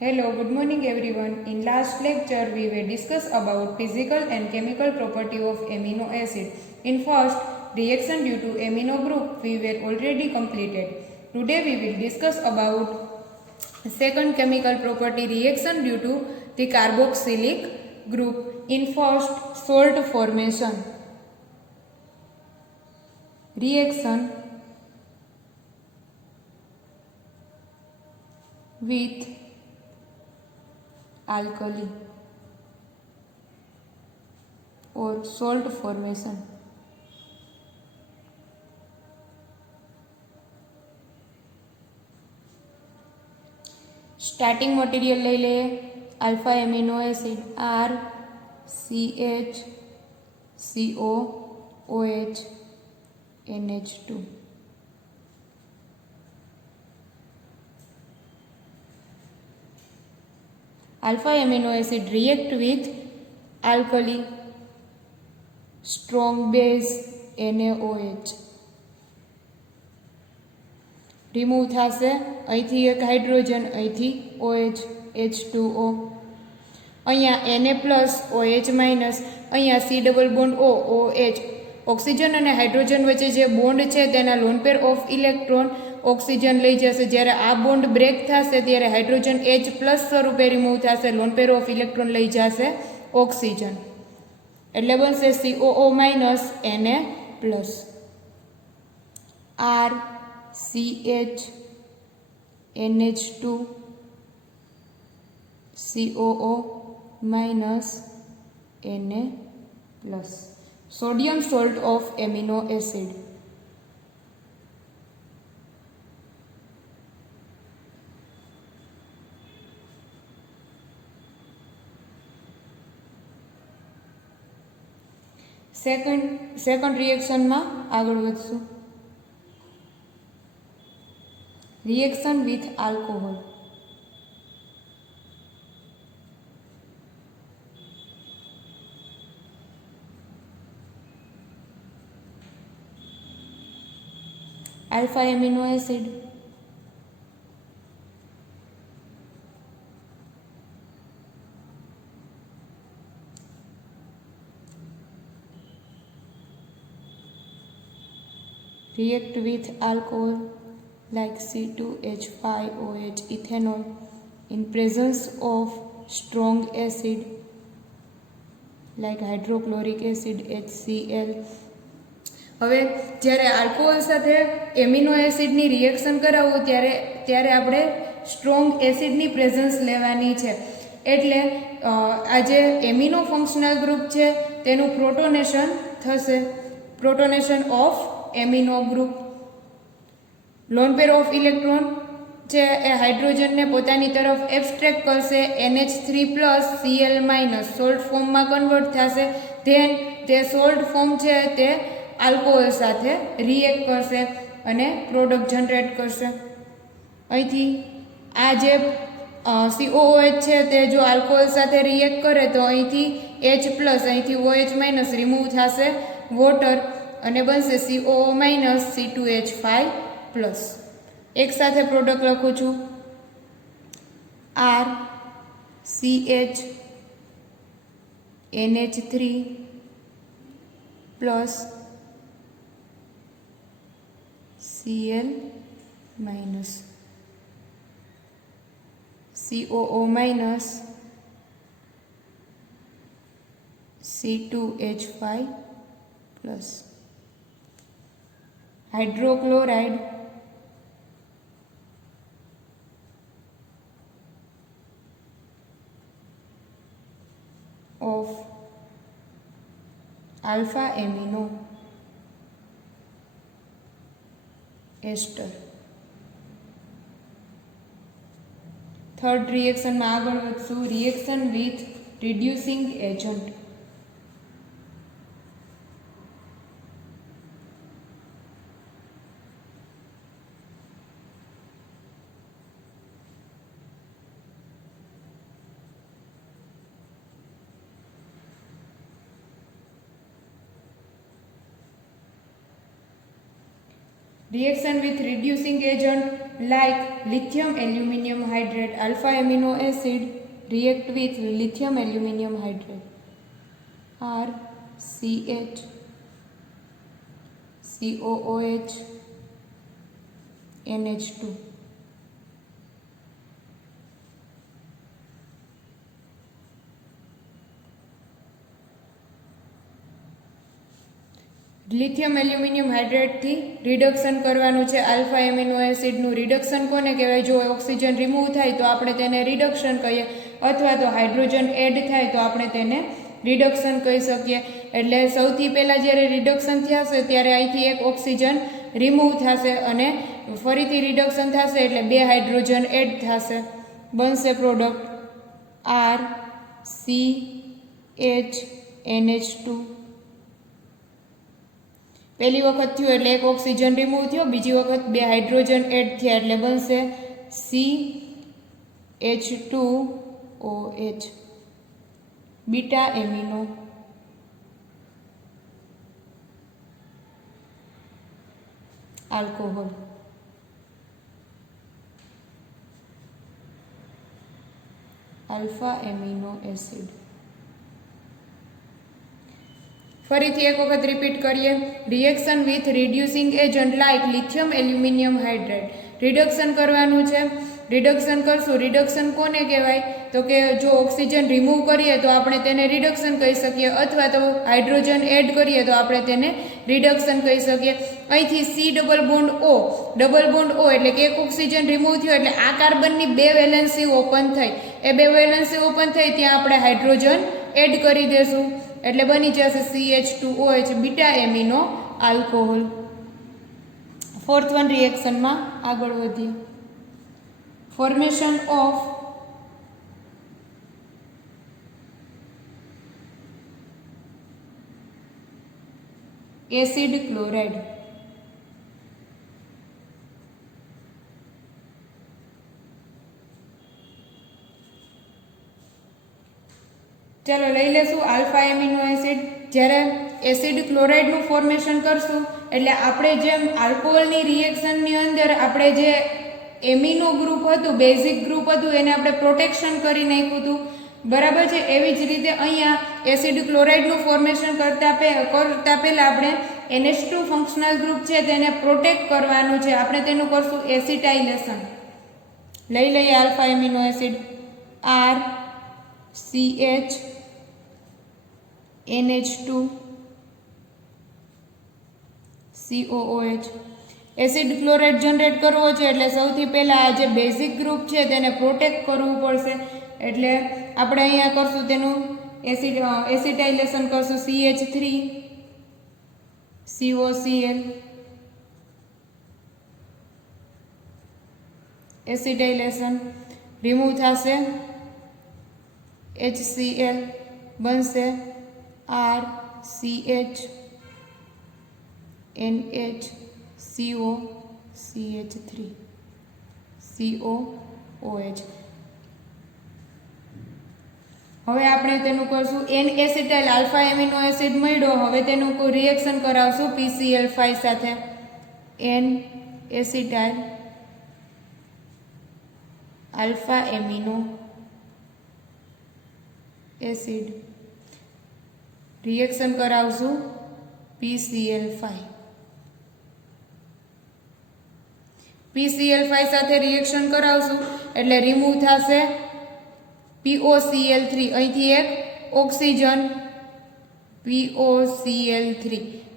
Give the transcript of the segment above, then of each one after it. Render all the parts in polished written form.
Hello, good morning everyone. In last lecture, we will discuss about physical and chemical property of amino acid. In first, reaction due to amino group, we were already completed. Today, we will discuss about second chemical property reaction due to the carboxylic group. In first, salt formation. Reaction with alkali or salt formation. Starting material ले ले alpha amino acid RCH, CO, OH, NH2. Alpha amino acid react with alkali, strong base NaOH. Remove थशे અહીંથી એક hydrogen અહીંથી OH H2O અહીંયા Na plus OH minus અહીંયા C double bond O OH oxygen અને hydrogen વચ્ચે જે bond છે તેના lone pair of electron oxygen લઈ જશે જ્યારે આ બોન્ડ બ્રેક થશે ત્યારે હાઇડ્રોજન H પ્લસ સ્વરૂપે રિમૂવ થશે લોન પેર ઓફ ઇલેક્ટ્રોન લઈ જશે ઓક્સિજન એટલે બનશે COO minus Na plus RCH NH2 COO minus Na plus sodium salt of amino acid. Second રિએક્શનમાં આગળ વધશું. Reaction with alcohol. Alpha amino acid react with alcohol like C2H5OH ethanol in presence of strong acid like hydrochloric acid HCl. હવે જ્યારે alcohol સાથે amino એસિડની reaction કરાવવું ત્યારે આપણે strong એસિડની presence લેવાની છે એટલે આ જે એમિનો ફંક્શનલ ગ્રુપ છે તેનું પ્રોટોનેશન થશે protonation of amino group lone pair of electron છે એ હાઇડ્રોજનને પોતાની તરફ એબ્સ્ટ્રેક્ટ કરશે NH3 plus Cl minus salt ફોર્મમાં કન્વર્ટ થશે ધેન તે સોલ્ટ ફોર્મ છે તે આલ્કોહોલ સાથે રિએક્ટ કરશે અને પ્રોડક્ટ જનરેટ કરશે અહીંથી આ જે COOH છે તે જો આલ્કોહોલ સાથે રિએક્ટ કરે તો અહીંથી H પ્લસ અહીંથી OH માઇનસ રિમૂવ થશે વોટર અને બનશે COO માઇનસ C2H5 પ્લસ એક સાથે પ્રોડક્ટ લખું છું RCH NH3 plus Cl minus COO minus C2H5 plus hydrochloride of alpha amino ester. Third reaction में आगे વધશું reaction with reducing agent. Reaction with reducing agent like lithium aluminum hydride. Alpha amino acid react with lithium aluminum hydride. RCH COOH NH2. Lithium aluminium હાઇડ્રેટથી reduction કરવાનું છે alpha amino એસિડનું. Reduction કોને કહેવાય? જો oxygen remove થાય તો આપણે તેને રિડક્શન કહીએ, અથવા તો હાઇડ્રોજન એડ થાય તો આપણે તેને રિડક્શન કહી શકીએ. એટલે સૌથી પહેલાં જ્યારે રિડક્શન થશે ત્યારે અહીંથી એક ઓક્સિજન રિમૂવ થશે અને ફરીથી રિડક્શન થશે એટલે 2 હાઇડ્રોજન એડ થશે. બનશે પ્રોડક્ટ RCHNH2. પહેલી વખત થયું એટલે એક ઓક્સિજન રિમૂવ થયો, બીજી વખત 2 હાઇડ્રોજન એડ થયા એટલે બનશે CH2OH. Beta amino alcohol. Alpha amino acid. ફરીથી એક વખત રિપીટ કરીએ. Reaction with reducing agent like lithium aluminium hydrate. Reduction કરવાનું છે. રિડક્શન કરશું. રિડક્શન કોને કહેવાય? તો કે જો ઓક્સિજન રિમૂવ કરીએ તો આપણે તેને રિડક્શન કહી શકીએ, અથવા તો હાઇડ્રોજન એડ કરીએ તો આપણે તેને રિડક્શન કહી શકીએ. અહીંથી C ડબલ બોન્ડ O એટલે કે એક ઓક્સિજન રિમૂવ થયો એટલે આ કાર્બનની 2 વેલેન્સી ઓપન થઈ. એ 2 વેલેન્સી ઓપન થઈ ત્યાં આપણે હાઇડ્રોજન એડ કરી દેશું એટલે બની જશે CH2OH. Beta amino alcohol. 4th one રિએક્શનમાં આગળ વધીએ. Formation of acid chloride. ચાલો લઈ લેશું આલ્ફા એમિનો એસિડ. જ્યારે એસિડ ક્લોરાઇડનું ફોર્મેશન કરશું એટલે આપણે જેમ આલ્કોહોલની રિએક્શનની અંદર આપણે જે એમિનો ગ્રુપ હતું, બેઝિક ગ્રુપ હતું, એને આપણે પ્રોટેક્શન કરી નાખ્યું હતું, બરાબર છે. એવી જ રીતે અહીંયા એસિડ ક્લોરાઇડનું ફોર્મેશન કરતા પહેલાં આપણે NH2 ફંક્શનલ ગ્રુપ છે તેને પ્રોટેક્ટ કરવાનું છે. આપણે તેનું કરશું એસિટાઇલેશન. લઈ લઈએ alpha amino acid RCH NH2 COOH. Acid chloride generate કરવો છે એટલે સૌથી પહેલાં આ જે બેઝિક ગ્રુપ છે તેને પ્રોટેક્ટ કરવું પડશે. એટલે આપણે અહીંયા કરશું તેનું એસિટાઇલેશન કરશું. CH3 COCl એસિટાઇલેશન રિમૂવ થશે HCl બનશે RCH NH COCH3 COOH. હવે આપણે તેનું કરશું N acetyl alpha amino acid મળ્યો. હવે તેનું રિએક્શન કરાવશું PCl5 સાથે. N acetyl alpha amino acid reaction કરાવશું PCl5. PCl5 સાથે રિએક્શન કરાવશું એટલે રિમૂવ થશે POCl3. અહીંથી એક ઓક્સિજન POCl3.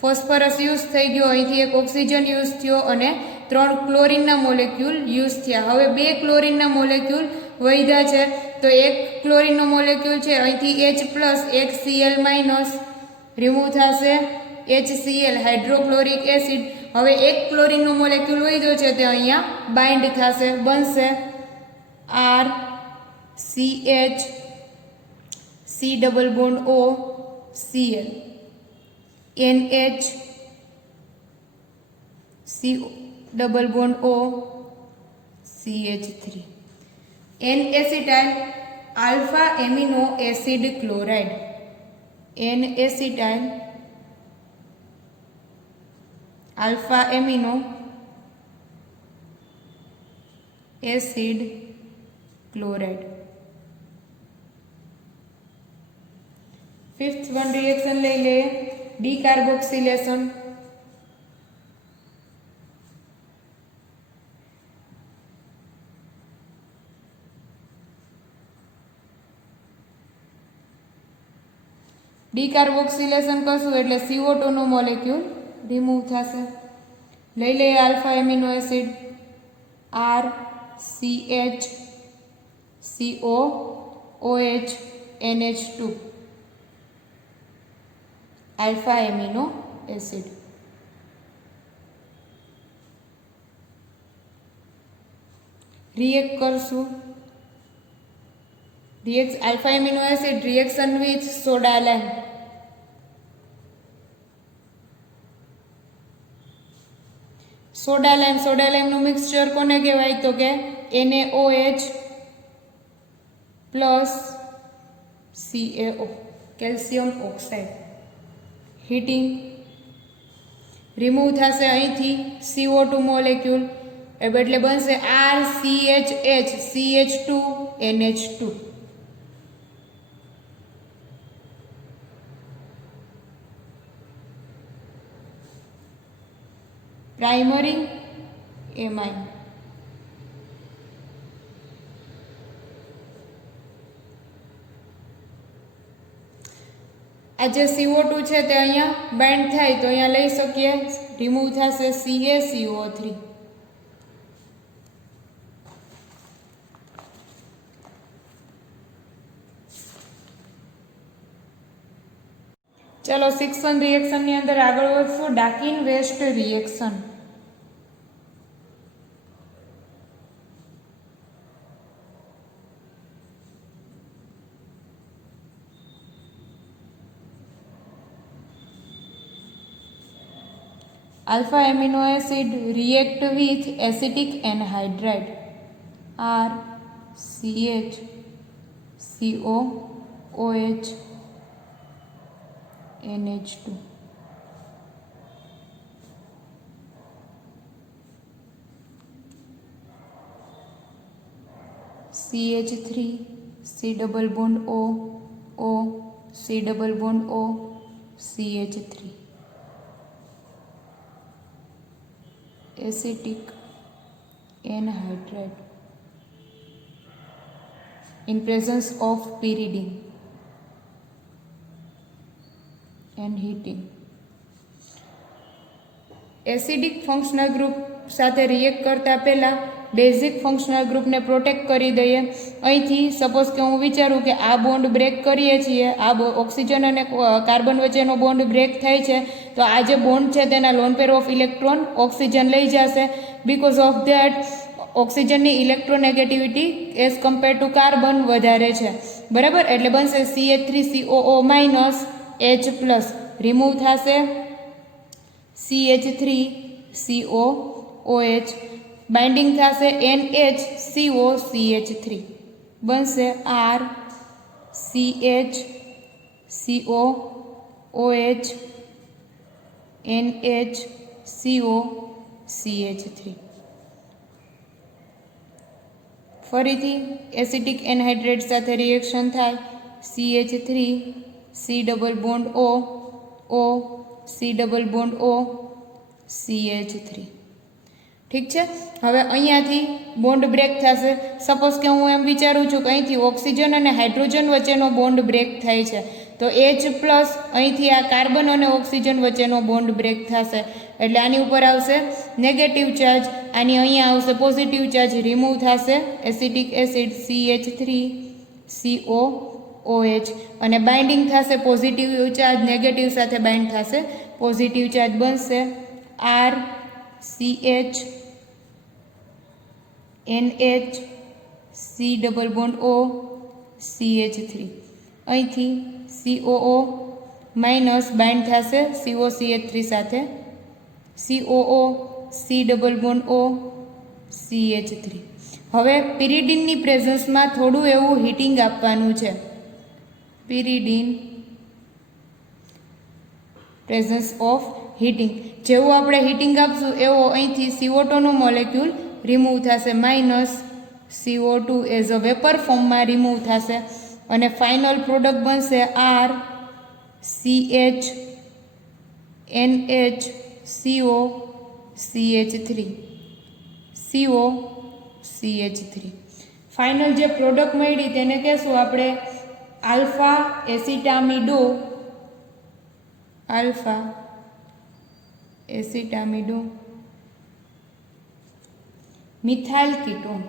ફોસ્ફરસ યુઝ થઈ ગયો, અહીંથી એક ઓક્સિજન યુઝ થયો અને 3 ક્લોરીનના મોલેક્યુલ યુઝ થયા. હવે 2 ક્લોરીનના મોલેક્યુલ વધ્યા છે તો એક ક્લોરીનનો મોલેક્યુલ છે અહીંથી H+, એક Cl- રિમૂવ થશે HCl હાઇડ્રોક્લોરિક એસિડ. હવે એક ક્લોરીનનો મોલેક્યુલ વધ્યો છે તે અહીંયા બાઇન્ડ થશે, બનશે RCH C double bond O Cl NH C double bond O CH3. N acetyl alpha amino acid chloride. N acetyl alpha amino acid chloride. Fifth one reaction લઈ લે ડીકાર્બોક્સિલેશન. ડીકાર્બોક્સિલેશન કરશું એટલે CO2 નો મોલેક્યુલ રિમૂવ થશે. લઈ લઈએ alpha amino acid RCH COOH NH2 alpha amino acid. React કરશું. Alpha amino acid reaction with soda lime. Soda લાઇમનું mixture કોને કહેવાય તો કે NaOH plus CaO calcium oxide. Heating remove થશે અહીંથી CO2 મોલેક્યુલ એટલે બનશે RCHH CH2 NH2. Primary amine. આ જે CO2 છે તે અહીંયા બાઇન્ડ થાય તો અહીંયા લઈ શકીએ. રિમૂવ થશે CaCO3. ચલો 6th રિએક્શન ની અંદર આગળ વધશું. Dakin West reaction. alpha amino acid react with acetic anhydride RCH COOH NH2. CH3 C double bond O O C double bond O CH3. Acetic anhydride in presence of pyridine and heating. Acidic functional group સાથે react કરતા પહેલા basic functional ગ્રુપને protect કરી દઈએ. અહીંથી suppose કે હું વિચારું કે આ બોન્ડ બ્રેક કરીએ છીએ, આ ઓક્સિજન અને કાર્બન વચ્ચેનો બોન્ડ બ્રેક થાય છે, તો આ જે બોન્ડ છે તેના lone pair of electron oxygen લઈ જશે. બીકોઝ ઓફ ધેટ ઓક્સિજનની electronegativity as compare to carbon વધારે છે. બરાબર, એટલે બનશે CH3COO minus H plus. Remove થશે CH3COOH. બાઇન્ડિંગ થશે NHCOCH3. બનશે RCHCOOH NHCOCH3. ફરીથી એસિટિક એનહાઇડ્રેટ સાથે રિએક્શન થાય. CH3 C double bond O O C double bond O CH3. ઠીક છે. હવે અહીંયાથી બોન્ડ બ્રેક થશે. સપોઝ કે હું એમ વિચારું છું કે અહીંથી ઓક્સિજન અને હાઇડ્રોજન વચ્ચેનો બોન્ડ બ્રેક થાય છે, તો H પ્લસ અહીંથી આ કાર્બન અને ઓક્સિજન વચ્ચેનો બોન્ડ બ્રેક થશે. એટલે આની ઉપર આવશે નેગેટિવ ચાર્જ, આની અહીંયા આવશે પોઝિટિવ ચાર્જ. રિમૂવ થશે એસિટિક એસિડ CH3COOH અને બાઇન્ડિંગ થશે પોઝિટિવ ચાર્જ નેગેટિવ સાથે બાઇન્ડ થશે. પોઝિટિવ ચાર્જ બનશે RCH NH C double bond O CH3. અહીંથી COO માઇનસ બાઇન્ડ થશે COCH3 સાથે. COO C double bond O CH3. હવે પિરિડિનની પ્રેઝન્સમાં થોડું એવું હીટિંગ આપવાનું છે. Pyridine presence of heating. જેવું આપણે હીટિંગ આપશું એવો અહીંથી CO2 નો મોલેક્યુલ રિમૂવ થશે minus CO2 as a vapour ફોર્મમાં રિમૂવ થશે અને ફાઇનલ પ્રોડક્ટ બનશે RCHNH3CO ફાઇનલ જે પ્રોડક્ટ મળી તેને કહેશું આપણે આલ્ફા એસિટામિડો મિથાઇલ કીટોન.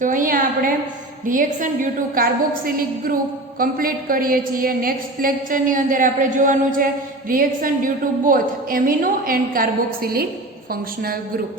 તો અહીંયા આપણે reaction due to carboxylic group complete કરીએ છીએ. નેક્સ્ટ લેક્ચરની અંદર આપણે જોવાનું છે reaction due to both amino and carboxylic functional group.